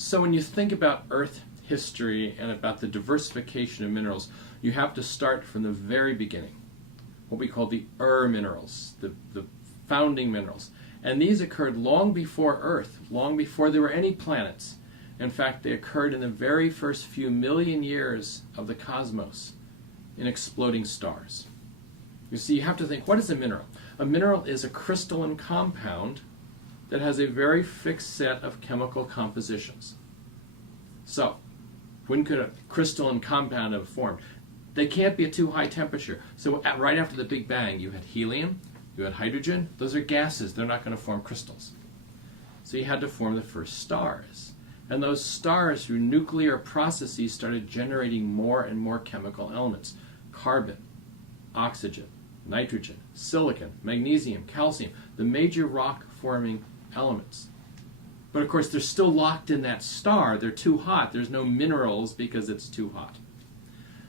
So when you think about Earth history and about the diversification of minerals, you have to start from the very beginning, what we call the minerals, the founding minerals. And these occurred long before Earth, long before there were any planets. In fact, they occurred in the very first few million years of the cosmos in exploding stars. You see, you have to think, what is a mineral? A mineral is a crystalline compound that has a very fixed set of chemical compositions. So, when could a crystalline compound have formed? They can't be at too high temperature. So right after the Big Bang, you had helium, you had hydrogen. Those are gases. They're not going to form crystals. So you had to form the first stars. And those stars, through nuclear processes, started generating more and more chemical elements. Carbon, oxygen, nitrogen, silicon, magnesium, calcium, the major rock-forming elements. But of course, they're still locked in that star. They're too hot. There's no minerals because it's too hot.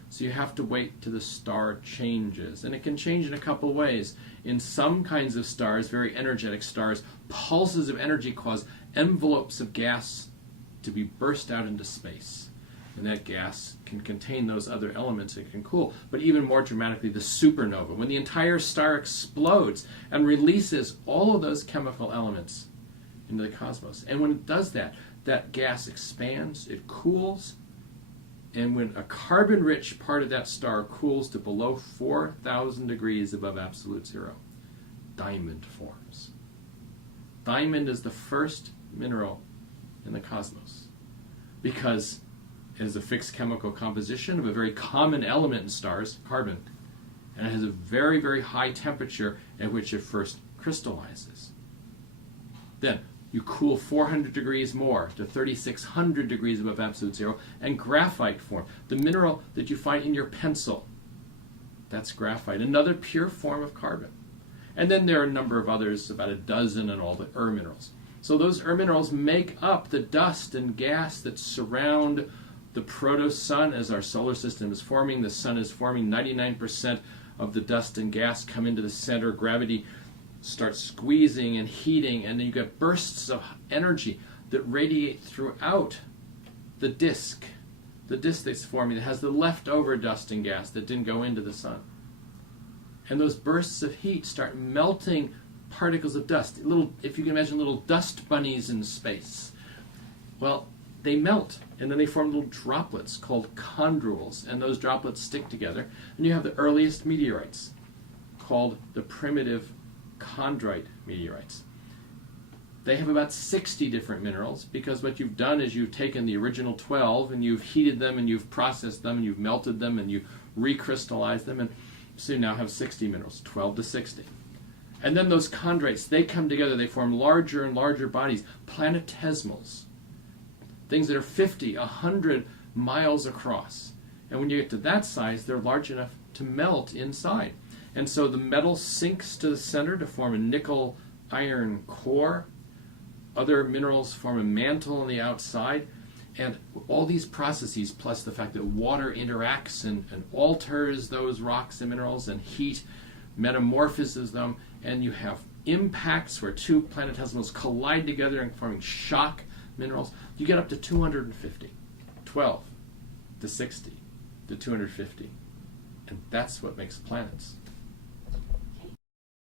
So you have to wait till the star changes. And it can change in a couple ways. In some kinds of stars, very energetic stars, pulses of energy cause envelopes of gas to be burst out into space. And that gas can contain those other elements. It can cool. But even more dramatically, the supernova, when the entire star explodes and releases all of those chemical elements into the cosmos. And when it does that, that gas expands, it cools, and when a carbon-rich part of that star cools to below 4,000 degrees above absolute zero, diamond forms. Diamond is the first mineral in the cosmos because it has a fixed chemical composition of a very common element in stars, carbon, and it has a very, very high temperature at which it first crystallizes. Then you cool 400 degrees more to 3,600 degrees above absolute zero, and graphite form. The mineral that you find in your pencil, that's graphite, another pure form of carbon. And then there are a number of others, about a dozen in all, the minerals. So those minerals make up the dust and gas that surround the proto-sun as our solar system is forming. The sun is forming. 99% of the dust and gas come into the center. Gravity starts squeezing and heating, and then you get bursts of energy that radiate throughout the disk. The disk that's forming that has the leftover dust and gas that didn't go into the sun. And those bursts of heat start melting particles of dust. Little, if you can imagine little dust bunnies in space. Well, they melt, and then they form little droplets called chondrules, and those droplets stick together, and you have the earliest meteorites called the primitive chondrite meteorites. They have about 60 different minerals because what you've done is you've taken the original 12 and you've heated them and you've processed them and you've melted them and you recrystallized them, and so you now have 60 minerals, 12 to 60. And then those chondrites, they come together, they form larger and larger bodies, planetesimals, things that are 50, 100 miles across. And when you get to that size, they're large enough to melt inside. And so the metal sinks to the center to form a nickel-iron core. Other minerals form a mantle on the outside. And all these processes, plus the fact that water interacts and alters those rocks and minerals, and heat metamorphoses them, and you have impacts where two planetesimals collide together and forming shock minerals. You get up to 250, 12 to 60 to 250. And that's what makes planets.